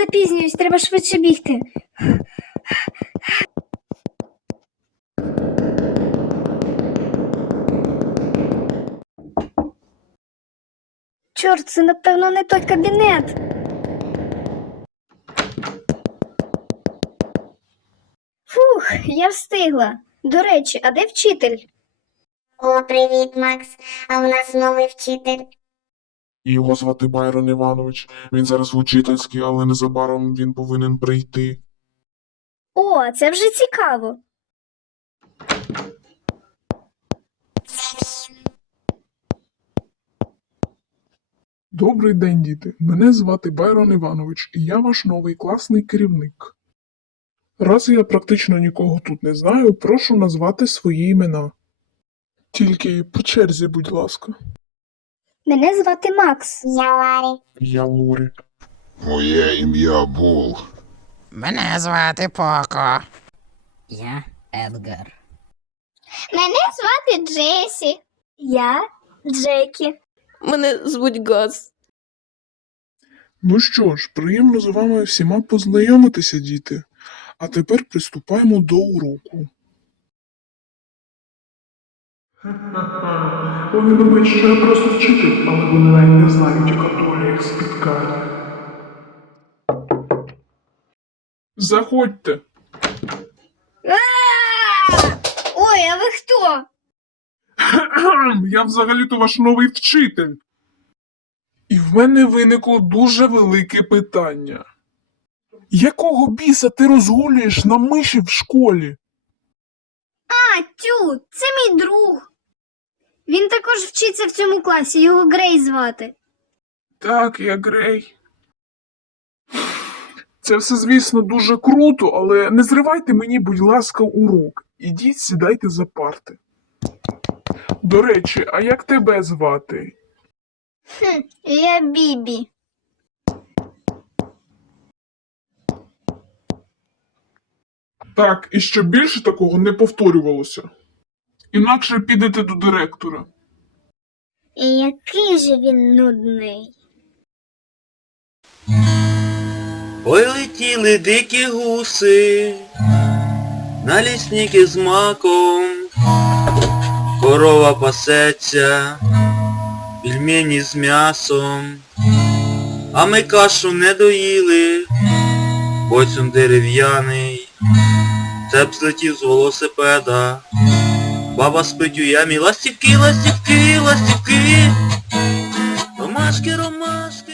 запізнююсь, треба швидше бігти. Чорт, це напевно не той кабінет. Фух, я встигла. До речі, а де вчитель? О, привіт, Макс. А у нас новий вчитель. Його звати Байрон Іванович. Він зараз в учительській, але незабаром він повинен прийти. О, це вже цікаво. Добрий день, діти. Мене звати Байрон Іванович, і я ваш новий класний керівник. Раз я практично нікого тут не знаю, прошу назвати свої імена. Тільки по черзі, будь ласка. Мене звати Макс. Я Ларі. Я Лурі. Моє ім'я Бул. Мене звати Поко. Я Едгар. Мене звати Джесі. Я Джекі. Мене звуть Газ. Ну що ж, приємно з вами всіма познайомитися, діти. А тепер приступаємо до уроку. Вони думають, що я просто вчитель, але вони навіть не знають, яка доля їх спіткає. Заходьте. Ой, а ви хто? Я взагалі-то ваш новий вчитель. І в мене виникло дуже велике питання. Якого біса ти розгулюєш на миші в школі? А, тю, це мій друг. Він також вчиться в цьому класі, його Грей звати. Так, я Грей. Це все, звісно, дуже круто, але не зривайте мені, будь ласка, урок. Ідіть, сідайте за парти. До речі, а як тебе звати? Хм, я Бібі. Так, і щоб більше такого не повторювалося. Інакше підете до директора. І який же він нудний. Ой летіли дикі гуси, на лісники з маком, корова пасеться, пельмені з м'ясом, а ми кашу не доїли, боцюн дерев'яний, цеп злетів з велосипеда, баба спить у ямі, ластівки, ластівки, ластівки, ромашки, ромашки.